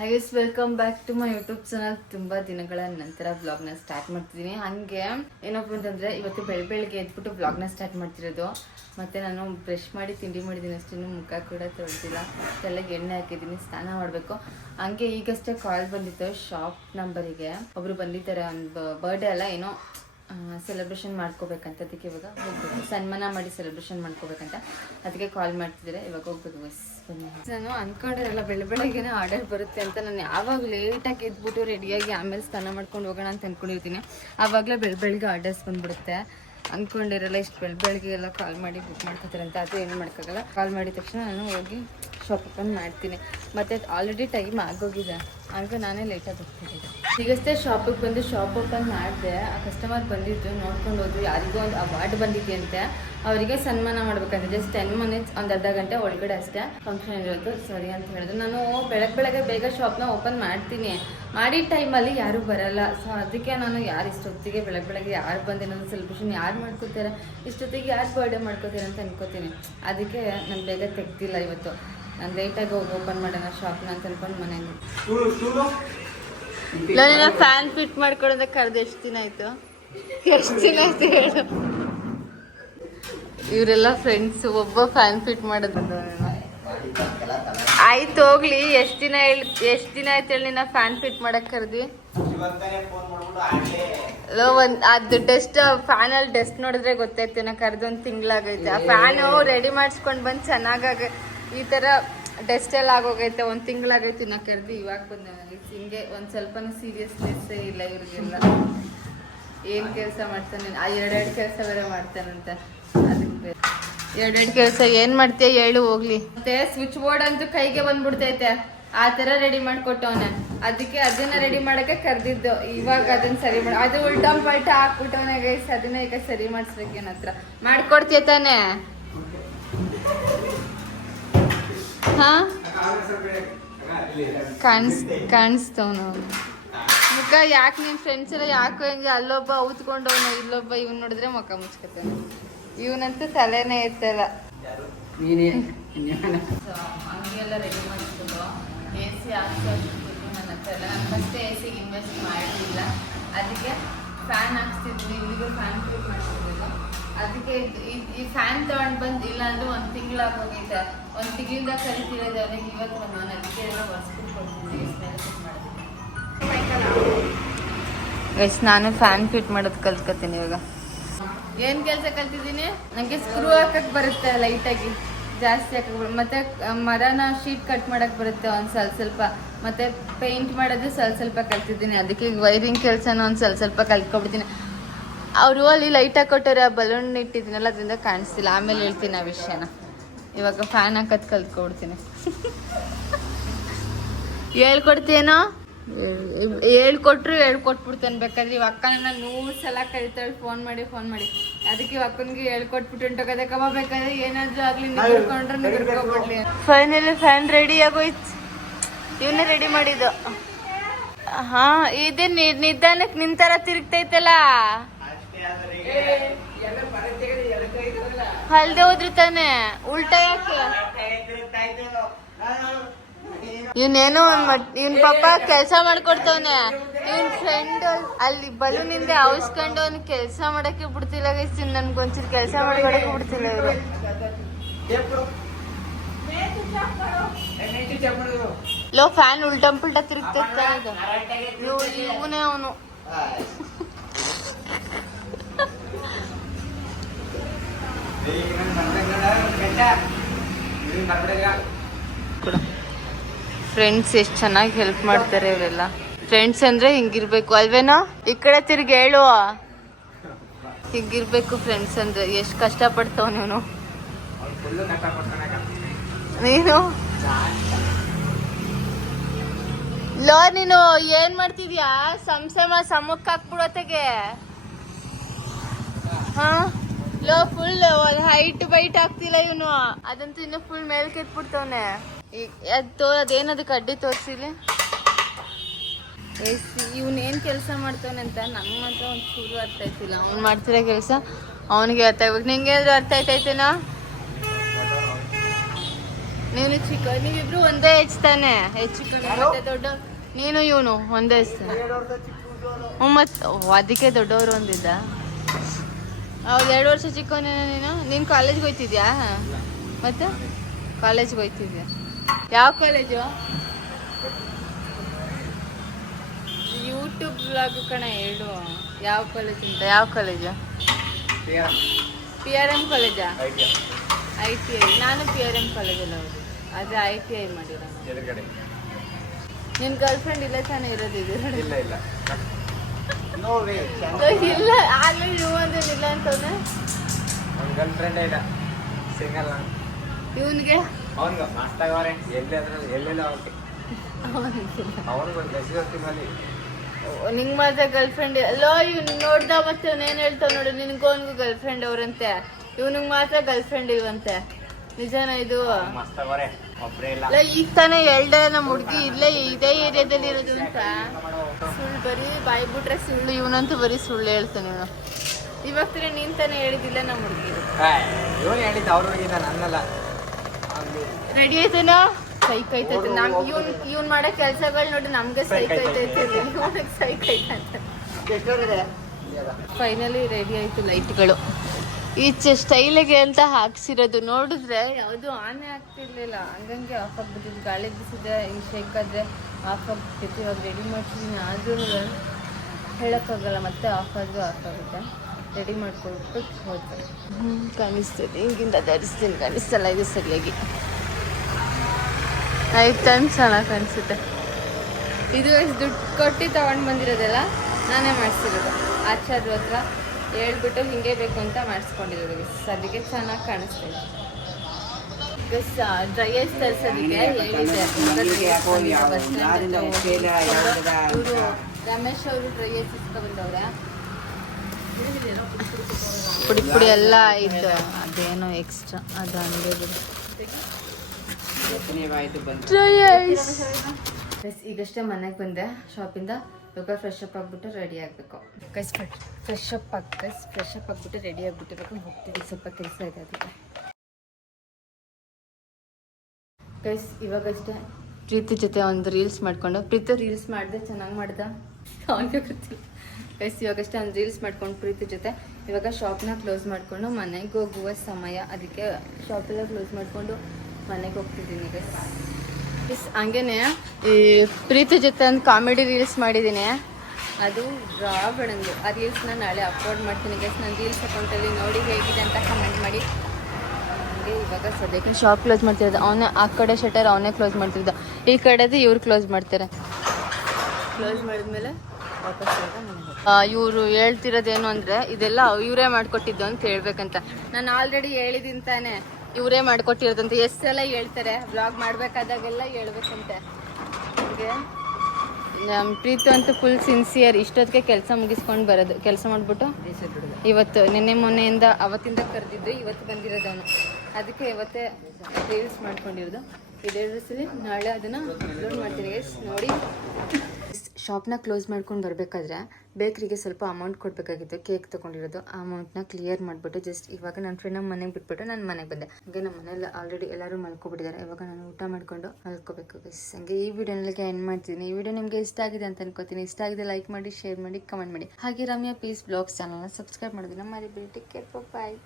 Guys welcome back to my YouTube channel. ತುಂಬಾ ದಿನಗಳ ನಂತರ ವ್ಲಾಗ್ನ ಸ್ಟಾರ್ಟ್ ಮಾಡ್ತಿದ್ದೀನಿ. ಹಂಗೆ ಏನಪ್ಪ ಅಂತಂದ್ರೆ ಇವತ್ತು ಬೆಳಗ್ಗೆ ಎದ್ಬಿಟ್ಟು ವ್ಲಾಗ್ನ ಸ್ಟಾರ್ಟ್ ಮಾಡ್ತಿರೋದು. ಮತ್ತೆ ನಾನು ಬ್ರಷ್ ಮಾಡಿ ತಿಂಡಿ ಮಾಡಿದ್ದೀನಿ ಅಷ್ಟೇ, ಮುಖ ಕೂಡ ತೊಳೆದಿಲ್ಲ, ತಲೆಗೆ ಎಣ್ಣೆ ಹಾಕಿದ್ದೀನಿ, ಸ್ನಾನ ಮಾಡಬೇಕು. ಹಂಗೆ ಈಗಷ್ಟೇ ಕಾಲ್ ಬಂದಿತ್ತು ಶಾಪ್ ನಂಬರಿಗೆ. ಒಬ್ರು ಬಂದಿದ್ದಾರೆ, ಒಂದು ಬರ್ಡೇ ಅಲ್ಲ ಏನೋ ಸೆಲೆಬ್ರೇಷನ್ ಮಾಡ್ಕೋಬೇಕಂತ, ಅದಕ್ಕೆ ಇವಾಗ ಹೋಗ್ಬೇಕು. ಸನ್ಮಾನ ಮಾಡಿ ಸೆಲೆಬ್ರೇಷನ್ ಮಾಡ್ಕೋಬೇಕಂತ, ಅದಕ್ಕೆ ಕಾಲ್ ಮಾಡ್ತಿದ್ದಾರೆ. ಇವಾಗ ಹೋಗ್ಬೇಕು ಬಸ್. ನಾನು ಅನ್ಕೊಂಡಿರಲ್ಲ ಬೆಳಗ್ಗೆನೇ ಆರ್ಡರ್ ಬರುತ್ತೆ ಅಂತ. ನಾನು ಯಾವಾಗ ಲೇಟಾಗಿ ಎದ್ಬಿಟ್ಟು ರೆಡಿಯಾಗಿ ಆಮೇಲೆ ಸ್ನಾನ ಮಾಡ್ಕೊಂಡು ಹೋಗೋಣ ಅಂತ ಅಂದ್ಕೊಂಡಿರ್ತೀನಿ, ಆವಾಗಲೇ ಬೆಳಗ್ಗೆ ಆರ್ಡರ್ಸ್ ಬಂದ್ಬಿಡುತ್ತೆ. ಅಂದ್ಕೊಂಡಿರಲ್ಲ ಇಷ್ಟು ಬೆಳಗ್ಗೆ ಎಲ್ಲ ಕಾಲ್ ಮಾಡಿ ಬುಕ್ ಮಾಡ್ಕೋತಾರೆ ಅಂತ. ಅದು ಏನು ಮಾಡೋಕ್ಕಾಗಲ್ಲ. ಕಾಲ್ ಮಾಡಿದ ತಕ್ಷಣ ನಾನು ಹೋಗಿ ಶಾಪ್ ಓಪನ್ ಮಾಡ್ತೀನಿ. ಮತ್ತು ಆಲ್ರೆಡಿ ಟೈಮ್ ಆಗೋಗಿದೆ, ಆಗ ನಾನೇ ಲೇಟಾಗಿ ಹೋಗ್ತಿದ್ದೆ. ಈಗಷ್ಟೇ ಶಾಪಿಗೆ ಬಂದು ಶಾಪ್ ಓಪನ್ ಮಾಡಿದೆ. ಆ ಕಸ್ಟಮರ್ ಬಂದಿದ್ದು ನೋಡ್ಕೊಂಡು ಹೋದ್ರು. ಯಾರಿಗೂ ಒಂದು ಅವಾರ್ಡ್ ಬಂದಿದೆಯಂತೆ, ಅವರಿಗೆ ಸನ್ಮಾನ ಮಾಡ್ಬೇಕಂತ. ಜಸ್ಟ್ 10 ಮಿನಿಟ್ಸ್, ಒಂದು ಅರ್ಧ ಗಂಟೆ ಒಳಗಡೆ ಅಷ್ಟೇ ಫಂಕ್ಷನ್ ಇರೋದು. ಸರಿ ಅಂತ ಹೇಳಿದ್ರು. ನಾನು ಬೆಳಗ್ಗೆ ಬೇಗ ಶಾಪ್ನ ಓಪನ್ ಮಾಡ್ತೀನಿ, ಮಾಡಿದ ಟೈಮಲ್ಲಿ ಯಾರೂ ಬರಲ್ಲ. ಸೊ ಅದಕ್ಕೆ ನಾನು ಯಾರು ಇಷ್ಟೊತ್ತಿಗೆ ಬೆಳಗ್ಗೆ ಯಾರು ಬಂದು ಏನಾದರೂ ಸೆಲೆಬ್ರೇಷನ್ ಯಾರು ಮಾಡ್ಕೋತಾರೆ, ಇಷ್ಟೊತ್ತಿಗೆ ಯಾರು ಬರ್ಡೇ ಮಾಡ್ಕೋತಾರೆ ಅಂತ ಅನ್ಕೋತೀನಿ. ಅದಕ್ಕೆ ನಾನು ಬೇಗ ತೆಗ್ದಿಲ್ಲ ಇವತ್ತು. ನಾನು ಲೇಟಾಗಿ ಹೋಗಿ ಓಪನ್ ಮಾಡೋಣ ಶಾಪ್ನ ಅಂತ ಅನ್ಕೊಂಡು ಮನೆಯಲ್ಲಿ. ನಾನು ಫ್ಯಾನ್ ಫಿಟ್ ಮಾಡ್ಕೊಳ್ಳೋದ ಕರೆದು ಎಷ್ಟು ದಿನ ಆಯ್ತು ಹೇಳು. ಇವರೆಲ್ಲ ಫ್ರೆಂಡ್ಸ್. ಒಬ್ಬ ಫ್ಯಾನ್ ಫಿಟ್ ಮಾಡೋದು ಆಯ್ತು, ಹೋಗ್ಲಿ. ಎಷ್ಟು ದಿನ ಆಯ್ತು ಹೇಳಿ ನಿನ್ನ ಫ್ಯಾನ್ ಫಿಟ್ ಮಾಡಕ್ ಕರ್ದಿ? ಅದು ಡೆಸ್ಟ್ ಫ್ಯಾನಲ್ಲಿ ಡೆಸ್ಟ್ ನೋಡಿದ್ರೆ ಗೊತ್ತಾಯ್ತು. ನಾ ಕರೆದು ಒಂದು ತಿಂಗಳಾಗೈತೆ. ಆ ಫ್ಯಾನು ರೆಡಿ ಮಾಡಿಸ್ಕೊಂಡು ಬಂದು ಚೆನ್ನಾಗ ಈ ಥರ ಡೆಸ್ಟ್ ಎಲ್ಲ ಆಗೋಗೈತೆ. ಒಂದು ತಿಂಗಳಾಗೈತೆ ನಾ ಕರೆದು. ಇವಾಗ ಬಂದೆ ಹಿಂಗೆ. ಒಂದು ಸ್ವಲ್ಪನೂ ಸೀರಿಯಸ್ನೆಸ್ಸೇ ಇಲ್ಲ ಇವ್ರಿಗೆಲ್ಲ. ಏನು ಕೆಲಸ ಮಾಡ್ತಾನೆ, ಆ ಎರಡೆರಡು ಕೆಲಸ ಬೇರೆ ಮಾಡ್ತಾನಂತೆ. ಅದಕ್ಕೆ ಎರಡೆರಡು ಕೆಲಸ ಏನು ಮಾಡ್ತೀಯ ಹೇಳು ಹೋಗ್ಲಿ. ಮತ್ತೆ ಸ್ವಿಚ್ ಬೋರ್ಡ್ ಅಂತೂ ಕೈಗೆ ಬಂದ್ಬಿಡ್ತೈತೆ, ಆ ಥರ ರೆಡಿ ಮಾಡಿಕೊಟ್ಟವನೆ. ಅದಕ್ಕೆ ಅದನ್ನ ರೆಡಿ ಮಾಡೋಕ್ಕೆ ಕರೆದಿದ್ದು. ಇವಾಗ ಅದನ್ನ ಸರಿ ಮಾಡಿ, ಅದು ಉಲ್ಟಾ ಪಲ್ಟಾ ಹಾಕ್ಬಿಟ್ಟವನೆ ಗೈಸ್. ಅದನ್ನ ಈಗ ಸರಿ ಮಾಡಿಸ್ಬೇಕು. ಏನ ಹತ್ರ ಮಾಡ್ಕೊಡ್ತೀಯ ತಾನೆ? ಹಾ, ಕಾಣಿಸ್ತವನು ಮುಖ. ಯಾಕೆ ನಿಮ್ಮ ಫ್ರೆಂಡ್ಸ್ ಎಲ್ಲ ಯಾಕೋ ಹಿಂಗೆ ಅಲ್ಲೊಬ್ಬ ಔತ್ಕೊಂಡವನು, ಇಲ್ಲೊಬ್ಬ ಇವ್ನು ನೋಡಿದ್ರೆ ಮುಖ ಮುಚ್ಕೊತಾನೆ. ಇವನಂತೂ ತಲೆನೇ ಇರ್ತಲ್ಲ. ಹಂಗೆಲ್ಲ ರೆಡಿ ಮಾಡಿಸ್ಕೊಂಡು AC ಹಾಕ್ಸೋದು ನನ್ನ ಹತ್ರ ಎಲ್ಲ. ನಾನು ಫಸ್ಟ್ AC ಇನ್ವೆಸ್ಟ್ ಮಾಡಿರಲಿಲ್ಲ, ಅದಕ್ಕೆ ಫ್ಯಾನ್ ಹಾಕ್ಸ್ತಿದ್ವಿ. ಇಲ್ಲಿಗೂ ಫ್ಯಾನ್ ಫಿಟ್ ಮಾಡ್ತಿದ್ದಿಲ್ಲ. ಅದಕ್ಕೆ ಈ ಫ್ಯಾನ್ ತಗೊಂಡು ಬಂದು ಇಲ್ಲ ಅಂದ್ರೆ 1 ತಿಂಗಳಾಗೋಗೈತೆ. 1 ತಿಂಗಳಿಂದ ಕರಿತಿರೋದು ಅವನಿಗೆ. ಇವತ್ತು ನಾನು ಅದಕ್ಕೆ ಎಲ್ಲ ಒರೆಸ್ಬಿಟ್ಟು ಕೊಡ್ತೀನಿ. ಎಷ್ಟು ನಾನು ಫ್ಯಾನ್ ಫಿಟ್ ಮಾಡೋದು ಕಲ್ತ್ಕೊತೀನಿ ಇವಾಗ. ಏನು ಕೆಲಸ ಕಲ್ತಿದ್ದೀನಿ? ನನಗೆ ಸ್ಕ್ರೂ ಹಾಕಕ್ಕೆ ಬರುತ್ತೆ ಲೈಟಾಗಿ, ಜಾಸ್ತಿ ಹಾಕಕ್ಕೆ. ಮತ್ತು ಮರನ ಶೀಟ್ ಕಟ್ ಮಾಡೋಕ್ಕೆ ಬರುತ್ತೆ ಒಂದು ಸ್ವಲ್ಪ. ಮತ್ತು ಪೇಂಟ್ ಮಾಡೋದು ಸ್ವಲ್ಪ ಕಲ್ತಿದ್ದೀನಿ. ಅದಕ್ಕೆ ಈಗ ವೈರಿಂಗ್ ಕೆಲಸನ ಒಂದು ಸ್ವಲ್ಪ ಕಲ್ತ್ಕೊಬಿಡ್ತೀನಿ. ಅವರು ಅಲ್ಲಿ ಲೈಟ್ ಹಾಕೊಟ್ಟವ್ರೆ, ಆ ಬಲೂನ್ ಇಟ್ಟಿದ್ದೀನಲ್ಲ ಅದರಿಂದ ಕಾಣಿಸ್ತಿಲ್ಲ. ಆಮೇಲೆ ಹೇಳ್ತೀನಿ ಆ ವಿಷಯನ. ಇವಾಗ ಫ್ಯಾನ್ ಹಾಕೋದು ಕಲ್ತ್ಕೊಬಿಡ್ತೀನಿ. ಹೇಳ್ಕೊಡ್ತೀನೋ? ಹೇಳ್ಕೊಟ್ಬಿಡ್ತೇನೆ ಬೇಕಾದ್ರೆ. ಇವ ಅಕ್ಕ ನನ್ನ 100 ಸಲ ಕರಿತಾಳೆ ಫೋನ್ ಮಾಡಿ. ಅದಕ್ಕೆ ಇವ ಅಕ್ಕನಿಗೆ ಹೇಳ್ಕೊಟ್ಬಿಟ್ಟು ಹೊಂಟೋಗೋದಕ್ಕಮ್ಮ. ಬೇಕಾದ್ರೆ ಏನಾದರೂ ಆಗಲಿ ನಿಂತ್ಕೊಂಡ್ರೆ ನಿಂತ್ಕೊಬಿಡ್ಲಿ. ಫೈನಲಿ ಫ್ಯಾನ್ ರೆಡಿ ಆಗೋಯ್ತು. ಇವನ್ನೇ ರೆಡಿ ಮಾಡಿದ್ದು. ಹಾ, ಇದೇ ನಿಧಾನಕ್ಕೆ ನಿಂತರ ತಿರುಗ್ತೈತಲ್ಲ. ಅಲ್ದೆ ಹೋದ್ರು ತಾನೆ, ಉಲ್ಟಾ ಯಾಕೆ? ಇವನೇನೋ ಇವನ್ ಪಾಪ ಕೆಲಸ ಮಾಡ್ಕೊಡ್ತವನೆ. ಇವನ್ ಫ್ರೆಂಡ್ ಅಲ್ಲಿ ಬಲೂನಿಂದ ಅವಸ್ಕೊಂಡು ಅವ್ನು ಕೆಲಸ ಮಾಡಕ್ಕೆ ಬಿಡ್ತಿಲ್ಲ ಗೈಸ್. ನನ್ಗೊಂಚೂರು ಕೆಲಸ ಮಾಡ್ಕೊಡಕ್ಕೆ ಬಿಡ್ತಿಲ್ಲ ಇವರು. ಲೋ ಫ್ಯಾನ್ ಉಲ್ಟಾ ಪುಲ್ಟಾ ತಿರುಗ್ತಾ ಇವನೇ ಅವನು. ಫ್ರೆಂಡ್ಸ್ ಎಷ್ಟು ಚೆನ್ನಾಗಿ ಹೆಲ್ಪ್ ಮಾಡ್ತಾರೆ ಇವರೆಲ್ಲ. ಫ್ರೆಂಡ್ಸ್ ಅಂದ್ರೆ ಹಿಂಗಿರ್ಬೇಕು ಅಲ್ವೇನೋ? ಈ ಕಡೆ ತಿರ್ಗಿ ಹೇಳುವ, ಹಿಂಗಿರ್ಬೇಕು ಫ್ರೆಂಡ್ಸ್ ಅಂದ್ರೆ. ಎಷ್ಟು ಕಷ್ಟ ಪಡ್ತಾವ ನೀನು. ಲೋ ನೀನು ಏನ್ ಮಾಡ್ತಿದ್ಯಾ? ಸಮಕ್ಕೆ ಹಾಕ್ಬಿಡೋತೆಗೆ. ಹಾ ಲೋ ಫುಲ್ ಹೈಟ್ ಬೈಟ್ ಆಗ್ತಿಲ್ಲ ಇವನು. ಅದಂತೂ ಇನ್ನು ಫುಲ್ ಮೇಲ್ ಕೆತ್ಬಿಡ್ತವನೆ. ಅದೇನದಕ್ಕೆ ಅಡ್ಡಿ ತೋರಿಸಿಲ್ಲ. ಇವನೇನು ಕೆಲಸ ಮಾಡ್ತಾವನೆ ಅಂತ ನಂಗೆ ಮಾತ್ರ ಒಂದು ಚೂರು ಅರ್ಥ ಆಯ್ತಿಲ್ಲ. ಅವ್ನು ಮಾಡ್ತಿರೋ ಕೆಲಸ ಅವನಿಗೆ ಅರ್ಥ ಆಗ್ಬೇಕು. ನಿಂಗೆ ಏನಾದ್ರು ಅರ್ಥ ಆಯ್ತೈತೇನೋ? ನೀನು ಚಿಕ್ಕ, ನೀವಿಬ್ರು ಒಂದೇ ಏಜ್ ತಾನೆ? ಹೆಚ್ಚು ಕಡಿಮೆ ಮತ್ತೆ ದೊಡ್ಡ ನೀನು ಇವನು ಒಂದೇ ಏಜ್ ತಾನೆ? ಮತ್ತು ಅದಕ್ಕೆ ದೊಡ್ಡವರು ಒಂದಿದ್ದ. ಹೌದು, 2 ವರ್ಷ ಚಿಕ್ಕವನೇನ ನೀನು? ನೀನು ಕಾಲೇಜ್ಗೆ ಹೋಗ್ತಿದ್ಯಾ? ಮತ್ತೆ ಕಾಲೇಜ್ಗೆ ಹೋಗ್ತಿದ್ಯಾ? ಯಾವ ಕಾಲೇಜು? ಯೂಟ್ಯೂಬ್ ಬ್ಲಾಗ್ ಕಣ, ಹೇಳು ಯಾವ ಕಾಲೇಜ್ ಅಂತ. ಯಾವ ಕಾಲೇಜು? PRM ಕಾಲೇಜಾ? ITI. ನಾನು PRM ಕಾಲೇಜಲ್ಲಿ ಹೋಗಿ, ಅದೇ ITI ಮಾಡಿರೋ. ನಿನ್ನ ಗರ್ಲ್ ಫ್ರೆಂಡ್ ಇಲ್ಲೇ ತಾನೇ ಇರೋದು? ಇಲ್ಲ ಇಲ್ಲ ಇಲ್ಲ, ಆಗಲೇ ನೀವು ಅಂದೇನಿಲ್ಲ ಅಂತವನೆ. ಗರ್ಲ್ ಫ್ರೆಂಡ್ ಇಲ್ಲ, ಸಿಂಗಲ್. ಇವನಿಗೆ ಅವನಿಗೆ ಮಾಸ್ತಾಗವ್ರೆ ಎಲ್ಲೆಲ್ಲ ನಿಂಗೆ ಮಾತ್ರ ಗರ್ಲ್ ಫ್ರೆಂಡ್ ಅಲ್ಲೋ? ಇವ್ನು ನೋಡ್ದ ಮತ್ತೆ ಅವನೇನು ಹೇಳ್ತಾವ ನೋಡು, ನಿನ್ಗೋನ್ಗೂ ಗರ್ಲ್ ಫ್ರೆಂಡ್ ಅವ್ರಂತೆ, ಇವನಿಗೆ ಮಾತ್ರ ಗರ್ಲ್ ಫ್ರೆಂಡ್ ಇಲ್ವಂತೆ. ನಿಜಾನ ಇದು? ಈಗ ತಾನೇ ಹೇಳ್ದೆ ನಮ್ಮ ಹುಡುಗಿ ಇಲ್ಲೇ ಇದೇ ಏರಿಯಾದಲ್ಲಿ ಇರೋದು ಅಂತ. ಸುಳ್ಳು, ಬರೀ ಬಾಯಿ ಬಿಟ್ರೆ ಸುಳ್ಳು. ಇವನಂತೂ ಬರೀ ಸುಳ್ಳು ಹೇಳ್ತಾನೆ ಇವನು. ಇವಾಗ ನೀನ್ ತಾನೇ ಹೇಳಿದಿಲ್ಲ ನಮ್ಮ ಹುಡುಗಿ. ರೆಡಿ ಆಯ್ತಾನ? ಸೈಕ್ ಐತೈತೆ. ಇವ್ನ್ ಮಾಡೋ ಕೆಲ್ಸಗಳು ನೋಡಿ ನಮ್ಗೆ ಸೈಕ್ ಐತೈತೆ, ಇವನಿಗೆ ಸೈಕ್ ಐತಂತ. ಫೈನಲಿ ರೆಡಿ ಆಯ್ತು ಲೈಟ್ಗಳು. ಈಚೆ ಸ್ಟೈಲಿಗೆ ಅಂತ ಹಾಕ್ಸಿರೋದು ನೋಡಿದ್ರೆ ಯಾವುದು ಆನೆ ಆಗ್ತಿರ್ಲಿಲ್ಲ, ಹಂಗಂಗೆ ಆಫ್ ಆಗ್ಬಿಟ್ಟಿದ್ದು. ಗಾಳಿ ಬಿಸಿದ್ರೆ ಹಿಂಗೆ ಶೇಕ್ ಆದರೆ ಆಫ್ ಆಗ್ಬಿಟ್ಟಿತ್ತು. ಇವಾಗ ರೆಡಿ ಮಾಡ್ತೀನಿ, ಆದ್ರೂ ಹೇಳೋಕ್ಕಾಗಲ್ಲ, ಮತ್ತೆ ಆಫ್ ಆದರೂ ಆಫ್ ಆಗುತ್ತೆ. ರೆಡಿ ಮಾಡ್ಕೊಳ್ಬಿಟ್ಟು ಹೋದ್ರೆ ಕಾಣಿಸ್ತದೆ. ಹಿಂಗಿಂದ ಧರಿಸ್ತೀನಿ, ಕಾಣಿಸ್ತಲ್ಲ ಇದು ಸರಿಯಾಗಿ. ನೈಟ್ ಟೈಮ್ ಚೆನ್ನಾಗಿ ಕಾಣಿಸುತ್ತೆ. ಇದು ದುಡ್ಡು ಕೊಟ್ಟು ತೊಗೊಂಡು ಬಂದಿರೋದಲ್ಲ, ನಾನೇ ಮಾಡಿಸಿರೋದು. ಆಚಾರ್ಯ ಹತ್ರ ಹೇಳ್ಬಿಟ್ಟು ಹಿಂಗೆ ಬೇಕು ಅಂತ ಮಾಡಿಸ್ಕೊಂಡಿರೋದು. ಅದಕ್ಕೆ ಚೆನ್ನಾಗಿ ಕಾಣಿಸ್ತದೆ. ಡ್ರೈ ಐಸ್ ತರಿಸೋದಕ್ಕೆ ಹೇಳಿದೆ. ಇವರು ರಮೇಶ್ ಅವರು ಡ್ರೈ ಐಸ್ ಇಸ್ಕೊಂಡ್ಬಂದವ್ರೆ. ಪುಡಿ ಪುಡಿ ಎಲ್ಲ ಇದ್ದು ಅದೇನೋ ಎಕ್ಸ್ಟ್ರಾ, ಅದು ಹಂಗೆ ಬಿಡು. Dry ice. ಈಗಷ್ಟೇ ಮನೆಗೆ ಬಂದೆ ಶಾಪಿಂದ. ಇವಾಗ ಫ್ರೆಶ್ ಅಪ್ ಆಗಿಬಿಟ್ಟು ರೆಡಿ ಆಗಬೇಕು. ಫ್ರೆಶ್ ಅಪ್ ಆಗಿಬಿಟ್ಟು ರೆಡಿ ಆಗಿಬಿಟ್ಟಿರ್ಬೇಕು. ಹೋಗ್ತೀವಿ, ಸ್ವಲ್ಪ ಕೆಲಸ ಇದೆ ಅದಕ್ಕೆ. ಗೈಸ್ ಇವಾಗಷ್ಟೇ ಪ್ರೀತಿ ಜೊತೆ ಒಂದು ರೀಲ್ಸ್ ಮಾಡಿಕೊಂಡು, ಪ್ರೀತಿ ರೀಲ್ಸ್ ಮಾಡಿದೆ, ಚೆನ್ನಾಗಿ ಮಾಡ್ದ ಅವನಿಗೆ ಗೊತ್ತಿಲ್ಲ. ಗೈಸ್ ಇವಾಗಷ್ಟೇ ಒಂದು ರೀಲ್ಸ್ ಮಾಡ್ಕೊಂಡು ಪ್ರೀತಿ ಜೊತೆ ಇವಾಗ ಶಾಪ್ನ ಕ್ಲೋಸ್ ಮಾಡಿಕೊಂಡು ಮನೆಗೆ ಹೋಗುವ ಸಮಯ. ಅದಕ್ಕೆ ಶಾಪೆಲ್ಲ ಕ್ಲೋಸ್ ಮಾಡಿಕೊಂಡು ಮನೆಗೆ ಹೋಗ್ತಿದ್ದೀನಿ ಗೈಸ್. ಹಂಗೇನೆ ಈ ಪ್ರೀತಿ ಜೊತೆ ಒಂದು ಕಾಮಿಡಿ ರೀಲ್ಸ್ ಮಾಡಿದ್ದೀನಿ, ಅದು ರಾವಣಂದು. ಆ ರೀಲ್ಸ್ನ ನಾಳೆ ಅಪ್ಲೋಡ್ ಮಾಡ್ತೀನಿ ಗೈಸ್. ನಾನು ರೀಲ್ಸ್ ಅಕೌಂಟಲ್ಲಿ ನೋಡಿ ಹೇಗಿದೆ ಅಂತ ಕಮೆಂಟ್ ಮಾಡಿ. ಹಾಗೆ ಇವಾಗ ಸದ್ಯಕ್ಕೆ ಶಾಪ್ ಕ್ಲೋಸ್ ಮಾಡ್ತಿರೋದು. ಅವನೇ ಆ ಕಡೆ ಶಟರ್ ಅವನೇ ಕ್ಲೋಸ್ ಮಾಡ್ತಿದ್ದ, ಈ ಕಡೆದು ಇವ್ರು ಕ್ಲೋಸ್ ಮಾಡ್ತಾರೆ. ಕ್ಲೋಸ್ ಮಾಡಿದ್ಮೇಲೆ ವಾಪಸ್ ಇವರು ಹೇಳ್ತಿರೋದೇನು ಅಂದರೆ ಇದೆಲ್ಲ ಇವರೇ ಮಾಡಿಕೊಟ್ಟಿದ್ದು ಅಂತ ಹೇಳ್ಬೇಕಂತ. ನಾನು ಆಲ್ರೆಡಿ ಹೇಳಿದ್ದೀನಿ ತಾನೆ, ಇವರೇ ಮಾಡಿಕೊಟ್ಟಿರೋದಂತ. ಎಷ್ಟು ಸಲ ಹೇಳ್ತಾರೆ, ಬ್ಲಾಗ್ ಮಾಡಬೇಕಾದಾಗೆಲ್ಲ ಹೇಳ್ಬೇಕಂತೆ. ಹಾಗೆ ನಮ್ಮ ಪ್ರೀತಿ ಅಂತೂ ಫುಲ್ ಸಿನ್ಸಿಯರ್. ಇಷ್ಟೊತ್ತಿಗೆ ಕೆಲಸ ಮುಗಿಸ್ಕೊಂಡು ಬರೋದು. ಕೆಲಸ ಮಾಡಿಬಿಟ್ಟು ಇವತ್ತು ನಿನ್ನೆ ಮೊನ್ನೆಯಿಂದ ಅವತ್ತಿಂದ ಕರೆದಿದ್ದು, ಇವತ್ತು ಬಂದಿರೋದವನು. ಅದಕ್ಕೆ ಇವತ್ತೇ ರೀಲ್ಸ್ ಮಾಡ್ಕೊಂಡಿರೋದು. ಇದೇ ಡ್ರೆಸ್ಸಲ್ಲಿ ನಾಳೆ ಅದನ್ನು ಅಪ್ಲೋಡ್ ಮಾಡ್ತೀನಿ ಗೈಸ್, ನೋಡಿ. ಶಾಪ್ನ ಕ್ಲೋಸ್ ಮಾಡ್ಕೊಂಡು ಬರಬೇಕಾದ್ರೆ ಬೇಕ್ರಿಗೆ ಸ್ವಲ್ಪ ಅಮೌಂಟ್ ಕೊಡಬೇಕಾಗಿತ್ತು. ಕೇಕ್ ತೊಗೊಂಡಿರೋದು, ಆ ಅಮೌಂಟ್ನ ಕ್ಲಿಯರ್ ಮಾಡಿಬಿಟ್ಟು ಜಸ್ಟ್ ಇವಾಗ ನನ್ನ ಫ್ರೆಂಡ್ ಮನೆಗೆ ಬಿಟ್ಬಿಟ್ಟು ನಾನು ಮನೆಗೆ ಬಂದೆ. ಹಾಗೆ ನಮ್ಮ ಮನೇಲಿ ಆಲ್ರೆಡಿ ಎಲ್ಲರೂ ಮಲ್ಕೊಬಿಟ್ಟಿದ್ದಾರೆ. ಇವಾಗ ನಾನು ಊಟ ಮಾಡಿಕೊಂಡು ಮಲ್ಕೋಬೇಕು ಗೈಸ್. ಹಂಗೆ ಈ ವಿಡಿಯೋನಿಗೆ ಎಂಡ್ ಮಾಡ್ತೀನಿ. ಈ ವಿಡಿಯೋ ನಿಮಗೆ ಇಷ್ಟ ಆಗಿದೆ ಅಂತ ಅನ್ಕೋತೀನಿ. ಇಷ್ಟ ಆಗಿದೆ ಲೈಕ್ ಮಾಡಿ, ಶೇರ್ ಮಾಡಿ, ಕಮೆಂಟ್ ಮಾಡಿ. ಹಾಗೆ ರಮ್ಯಾ ಪೀಸ್ ಬ್ಲಾಗ್ಸ್ ಚಾನಲ್ನ ಸಬ್ಸ್ಕ್ರೈಬ್ ಮಾಡೋದನ್ನ ಮರಿಬೇಡಿ. ಟೇಕ್ ಕೇರ್, ಬಾಯ್.